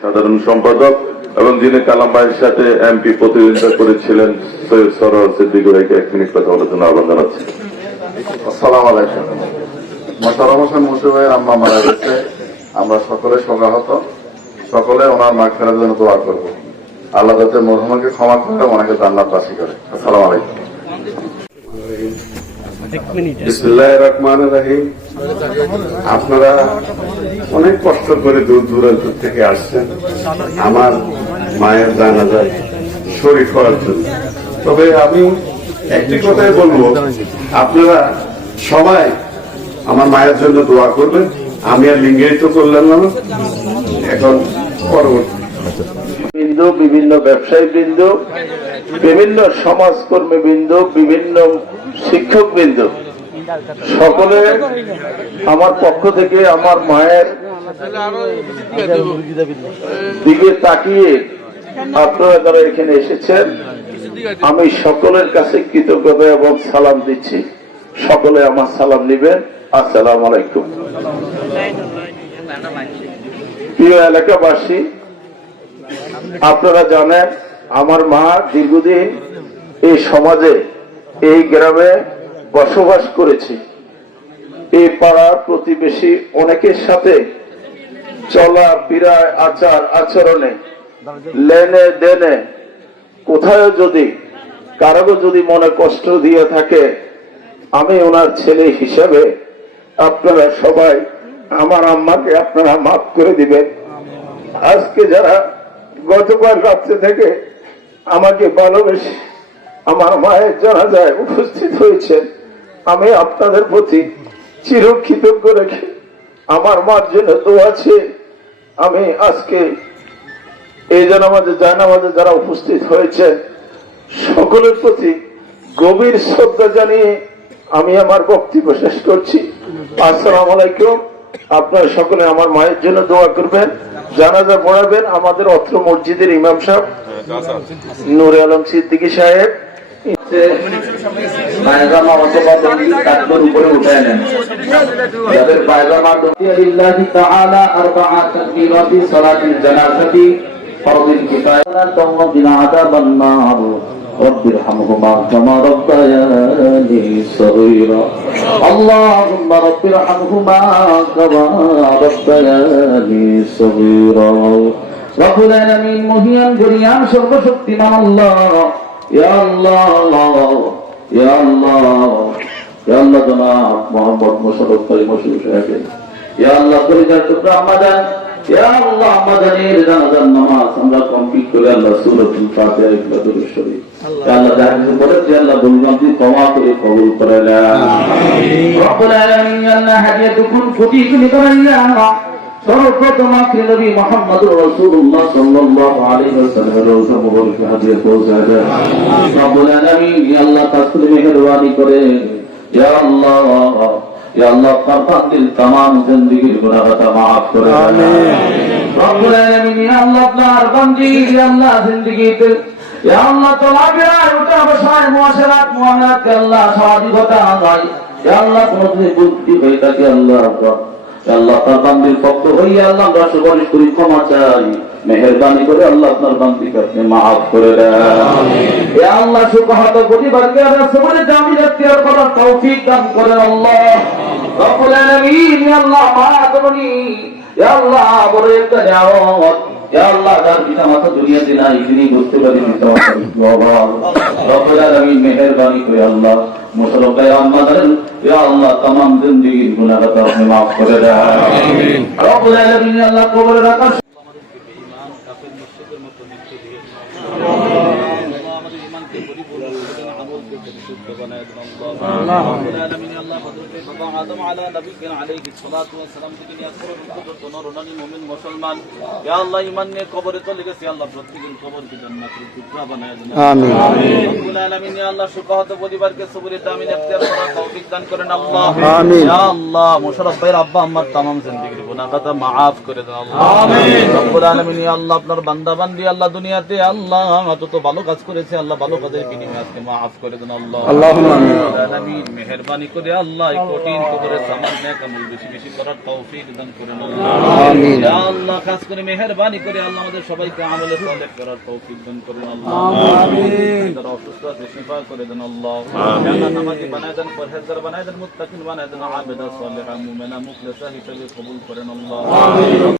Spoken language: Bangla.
সাধারণ সম্পাদক এবং যিনি কালাম ভাইয়ের সাথে এমপি প্রতিদ্বন্দ্বিতা করেছিলেন সৈয়দ সরোয়ার সিদ্দিকী ভাইকে 1 মিনিট কথা বলার জন্য আহ্বান জানাচ্ছি। আসসালামু আলাইকুম। মোশাররফ হোসেন মুন্সি ভাইয়ের আম্মা মারা গেছে, আমরা সকলে শোকাহত, সকলে ওনার মাগফিরাতের জন্য দোয়া করব। আল্লাহ যাতে মরহুমাকে ক্ষমা করে ওনাকে জান্নাত বাসী করে। আসসালামু আলাইকুম। বিসমিল্লাহির রহমানির রহিম। আপনারা অনেক কষ্ট করে দূর দূরান্ত থেকে আসছেন আমার মায়ের জানাজায় শরীক হওয়ার জন্য। তবে আমি একটি কথাই বলবো, আপনারা সবাই আমার মায়ের জন্য দোয়া করবেন। আমি আর লিঙ্গায়িত করলাম না, এখন পরবর্তী বিন্দু, বিভিন্ন ব্যবসায়ী বিন্দু, বিভিন্ন সমাজকর্মী বিন্দু, বিভিন্ন শিক্ষক বিন্দু, সকলে আমার পক্ষ থেকে আমার মায়ের দিকে তাকিয়ে আপনারা যারা এখানে এসেছেন, আমি সকলের কাছে কৃতজ্ঞতা এবং সালাম দিচ্ছি। সকলে আমার সালাম নিবেন। আসসালামু আলাইকুম। প্রিয় এলাকাবাসী, আপনারা জানেন আমার মা দীর্ঘদিন এই সমাজে, এই গ্রামে বসবাস করেছে। এই পাড়ার প্রতিবেশী অনেকের সাথে চলা ফিরায়, আচার আচরণে, লেনে দেনে কোথায় যদি কারো যদি মনে কষ্ট দিয়ে থাকে, আমি ওনার ছেলে হিসাবে আপনারা সবাই আমার আম্মাকে আপনারা মাফ করে দিবেন। আজকে যারা গতকাল রাত্রে থেকে আমাকে ভালোবেসে আমার মায়ের জানাজায় উপস্থিত হয়েছেন, আমি আপনাদের প্রতি চিরকৃতজ্ঞ রেখে আমার মার জন্য দোয়া আছে। আমি আজকে এই জানামাজে যারা উপস্থিত হয়েছেন সকলের প্রতি গভীর শ্রদ্ধা জানিয়ে আমি আমার বক্তব্য শেষ করছি। আসসালামু আলাইকুম। আপনারা সকলে আমার মায়ের জন্য দোয়া করবেন, জানাজা পড়াবেন। আমাদের অত্র মসজিদের ইমাম সাহেব নূরে আলম সিদ্দিকী সাহেব পায়জামা অথবা দড়ি কাঁধের উপরে উঠায় নেন। যাদের পায়জামা লিল্লাহি তাআলা আরবাআ তাকবীরাতি সালাতিল জানাজাতি ফরযুল কিফায়া তাওবিনা আযাবান নার রব্বিরহামহুমা কামা রাব্বায়ানি সগীরা। আল্লাহুম্মা রব্বিরহামহুমা কামা রাব্বায়ানি সগীরা। রব্বুল আলামিন মহিয়ান গরিয়ান সর্বশক্তিমান আল্লাহ, ইয়া আল্লাহ, ইয়া আল্লাহ, ইয়া আল্লাহ জনাব মুহাম্মদ মুশাররফ ভাই মশরুফ সাহেব, ইয়া আল্লাহ পরিচার টুকরা আমাদের, ইয়া আল্লাহ আমাদের জানাজার নামাজ আমরা কমপ্লিট করে আল্লাহ সূরাতুল ফাতিহা ইকরা দরুদ শরীফ, ইয়া আল্লাহ দাঁড়িয়ে পড়ে যে আল্লাহ বললাম যে ক্ষমা করে কবুল করে নাও। রব্বুল আলামিন আল্লাহ হাদিয়াতুকুম ফুতিকুম করাল্লাহ। সর্বপ্রথম আখির নবী মুহাম্মদুর রাসূলুল্লাহ সাল্লাল্লাহু আলাইহি ওয়াসাল্লামের রওজা মুবারকে হাদিয়া পৌঁছায় দেন। রব্বুল আলামিন ইয়া আল্লাহ তাসলে মেহেরবানি করে, ইয়া আল্লাহ, ইয়া আল্লাহ ফারফাতিল तमाम জিন্দেগির গুনাহটা maaf করে দেন। আমিন। রব্বুল আলামিন ইয়া আল্লাহ আপনার বান্দি, ইয়া আল্লাহ জিন্দেগিতে, ইয়া আল্লাহ চলাফেরা উঠা বসায় মুআশারাত মুআমালাত আল্লাহ স্বাভাবিকতা নাই, ইয়া আল্লাহ কোনদিন বুদ্ধি হয়ে থাকে আল্লাহ, আল্লাহ তার বান্দির পক্ষ হইয়া আল্লাহ আমরা সুপারিশ করি, ক্ষমা চাই, মেহেরবানি করে আল্লাহ আপনার বান্দিকে আপনি মাফ করে দেন। ইয়া আল্লাহ সুবহানাহু পরিবারকে রাসূলের জামিল ইখতিয়ার করার তৌফিক দান করেন আল্লাহ রব্বুল আলামিন। ইয়া আল্লাহ মাআতনি, ইয়া আল্লাহ বড় একটা নিয়ামত, ইয়া আল্লাহ যার পিতা মাতা দুনিয়াতে নাই তিনি বুঝতে পারেন বাবা রব্বুল আলামিন মেহেরবানি করে আল্লাহ মুশাররফ ভাই আমাদের, ইয়া আল্লাহ तमाम জিন্দেগির গুনাহটা আপনি maaf করে দেন। আমিন। রব্বুল আলামিন আল্লাহ কবরে রাখা পরিবারকে সবুরের দামিন ইখতিয়ার করার তৌফিক দান করেন আল্লাহ। আমিন। ইয়া আল্লাহ মুশাররফ ভাইয়ের আব্বা আম্মার तमाम জিন্দেগির গুনাহটা maaf করে দেন আল্লাহ। আমিন। রব্বুল আলামিন ইয়া আল্লাহ আপনার বান্দা বান্দি আল্লাহ দুনিয়াতে আল্লাহ যত ভালো কাজ করেছে আল্লাহ ভালো কাজের বিনিময়ে আজকে maaf করে দেন আল্লাহ। আল্লাহুম্মা আমিন। মেহেরবানি করে আল্লাহ কঠিন কবরের সামান নেক আমল বেশি বেশি করার তৌফিক দান করেন আল্লাহ। ইয়া আল্লাহ, খাস করে মেহেরবানি করে আল্লাহ আমাদের সবাইকে আমলে সালেহ করার তৌফিক দান করুন আল্লাহ। আমিন। যারা অসুস্থ আছে শিফা করে দেন আল্লাহ। ইয়া আল্লাহ, নামাজি বানায় দেন, পরহেজগার বানায় দেন, মুত্তাকিন বানায় দেন, আবেদা সালেহা মুমিনা মুখলিসা হিসেবে কবুল করেন আল্লাহ।